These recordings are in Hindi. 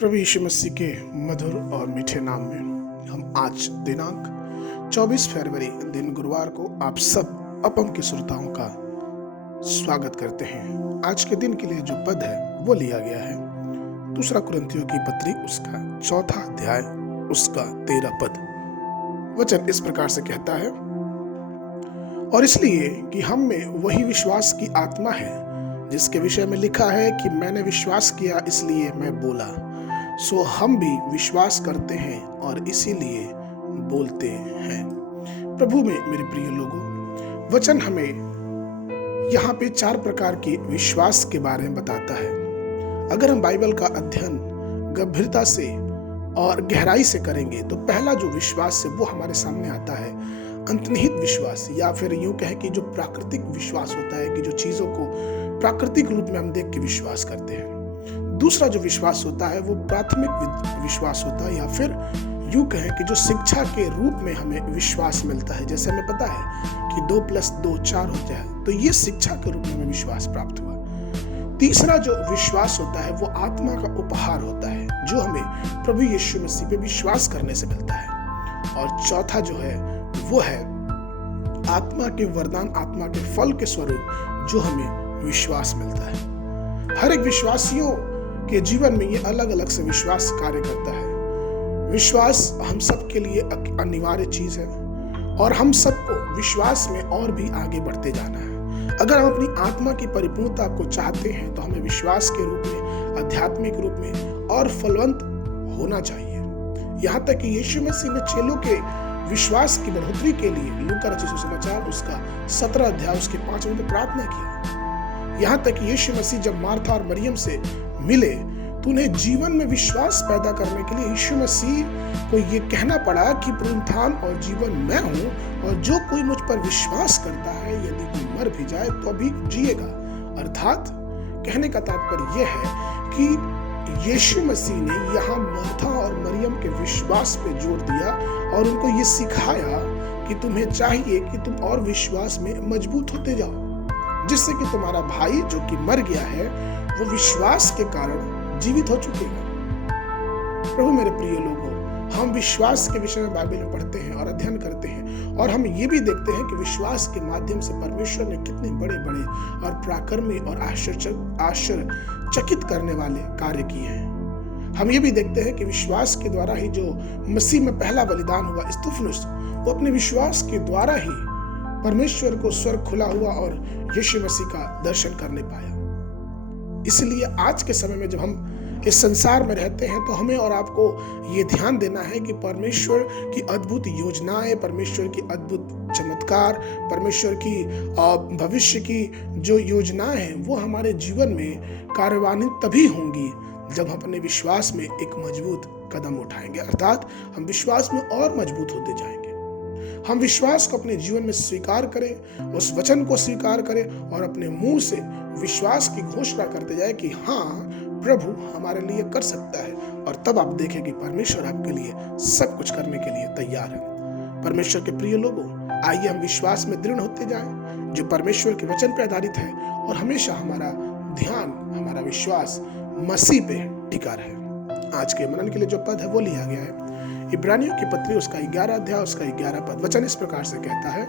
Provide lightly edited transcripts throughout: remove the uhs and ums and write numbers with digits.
प्रभु यीशु मसीह के मधुर और मीठे नाम में हम आज दिनांक 24 फरवरी दिन गुरुवार को आप सब अपम के श्रोताओं का स्वागत करते हैं। आज के दिन के लिए जो पद है वो लिया गया है दूसरा कुरिन्थियों की पत्री उसका 4 अध्याय उसका 13 पद। वचन इस प्रकार से कहता है, और इसलिए कि हम में वही विश्वास की आत्मा है जिसके विषय में लिखा है कि मैंने विश्वास किया इसलिए मैं बोला, सो हम भी विश्वास करते हैं और इसीलिए बोलते हैं। प्रभु में मेरे प्रिय लोगों, वचन हमें यहाँ पे 4 प्रकार के विश्वास के बारे में बताता है। अगर हम बाइबल का अध्ययन गंभीरता से और गहराई से करेंगे तो पहला जो विश्वास है वो हमारे सामने आता है अंतर्निहित विश्वास, या फिर यूं कहें कि जो प्राकृतिक विश्वास होता है कि जो चीजों को प्राकृतिक रूप में हम देख के विश्वास करते हैं। दूसरा जो विश्वास होता है वो प्राथमिक विश्वास होता है, या फिर यूं कहें कि जो शिक्षा के रूप में हमें विश्वास मिलता है। जैसे हमें पता है कि 2 + 2 4 हो जाए, तो ये शिक्षा के रूप में हमें विश्वास प्राप्त हुआ। तीसरा जो विश्वास होता है वो आत्मा का उपहार होता है जो हमें प्रभु यीशु मसीह पे विश्वास करने से मिलता है। और चौथा जो है वो है आत्मा के वरदान, आत्मा के फल के स्वरूप जो हमें विश्वास मिलता है। हर एक विश्वासियों के जीवन में ये अलग अलग से विश्वास कार्य करता है। विश्वास हम सब के लिए अनिवार्य चीज है और हम सबको विश्वास में और भी आगे बढ़ते जाना है। अगर हम अपनी आत्मा की परिपूर्णता को चाहते हैं तो हमें विश्वास के रूप में, आध्यात्मिक रूप में और फलवंत होना चाहिए। यहाँ तक कि यीशु मसीह ने चेलों के विश्वास की बढ़ोतरी के लिए लूका रचित सुसमाचार उसका 17 अध्याय उसके 5 में प्रार्थना किया। यहाँ तक कि यीशु मसीह जब मार्था और मरियम से मिले तो उन्हें जीवन में विश्वास पैदा करने के लिए यीशु मसीह को ये कहना पड़ा कि पुनरुत्थान और जीवन मैं हूँ, और जो कोई मुझ पर विश्वास करता है यदि कोई मर भी जाए तो भी जिएगा। अर्थात कहने का तात्पर्य यह है कि यीशु मसीह ने यहाँ मार्था और मरियम के विश्वास पे जोर दिया और उनको ये सिखाया कि तुम्हें चाहिए कि तुम और विश्वास में मजबूत होते जाओ, जिससे कि तुम्हारा भाई जो कि मर गया है वो विश्वास के कारण जीवित हो चुकेगा। प्रभु मेरे प्रिय लोगों, हम विश्वास के विषय में बाइबल में पढ़ते हैं और अध्ययन करते हैं और हम ये भी देखते हैं कि विश्वास के माध्यम से परमेश्वर ने कितने बड़े बड़े और पराक्रमी और आश्चर्यचकित करने वाले कार्य किए हैं। हम ये भी देखते हैं कि विश्वास के द्वारा ही जो मसीह में पहला बलिदान हुआ स्तिफनुस, वो अपने विश्वास के द्वारा ही परमेश्वर को स्वर्ग खुला हुआ और यीशु मसीह का दर्शन करने पाया। इसलिए आज के समय में जब हम इस संसार में रहते हैं तो हमें और आपको ये ध्यान देना है कि परमेश्वर की अद्भुत योजनाएं, परमेश्वर की अद्भुत चमत्कार, परमेश्वर की भविष्य की जो योजनाएं हैं वो हमारे जीवन में कार्यान्वित तभी होंगी जब हम अपने विश्वास में एक मजबूत कदम उठाएंगे। अर्थात हम विश्वास में और मजबूत होते जाएंगे। हम विश्वास को अपने जीवन में स्वीकार करें, उस वचन को स्वीकार करें और अपने मुंह से विश्वास की घोषणा करते जाए कि हाँ, प्रभु हमारे लिए कर सकता है। और तब आप देखें कि परमेश्वर आपके लिए सब कुछ करने के लिए तैयार है। परमेश्वर के प्रिय लोगों, आइए हम विश्वास में दृढ़ होते जाएं जो परमेश्वर के वचन पर आधारित है और हमेशा हमारा ध्यान, हमारा विश्वास मसीह पे टिका रहे। आज के मनन के लिए जो पद है वो लिया गया है इब्रानियों की पत्री उसका 11 अध्याय उसका 11 पद। वचन इस प्रकार से कहता है,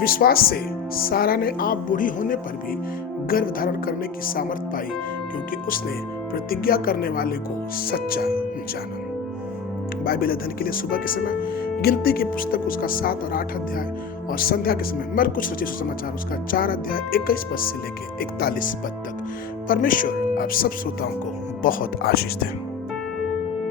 विश्वास से सारा ने आप बूढ़ी होने पर भी गर्भ धारण करने की सामर्थ पाई, क्योंकि उसने प्रतिज्ञा करने वाले को सच्चा जाना। बाइबल अध्ययन के लिए सुबह के समय गिनती की पुस्तक उसका 7 और 8 अध्याय, और संध्या के समय मरकुस रचित सुसमाचार उसका 4 अध्याय 21 पद से लेके 41 पद तक। परमेश्वर आप सब श्रोताओं को बहुत आशीष दें।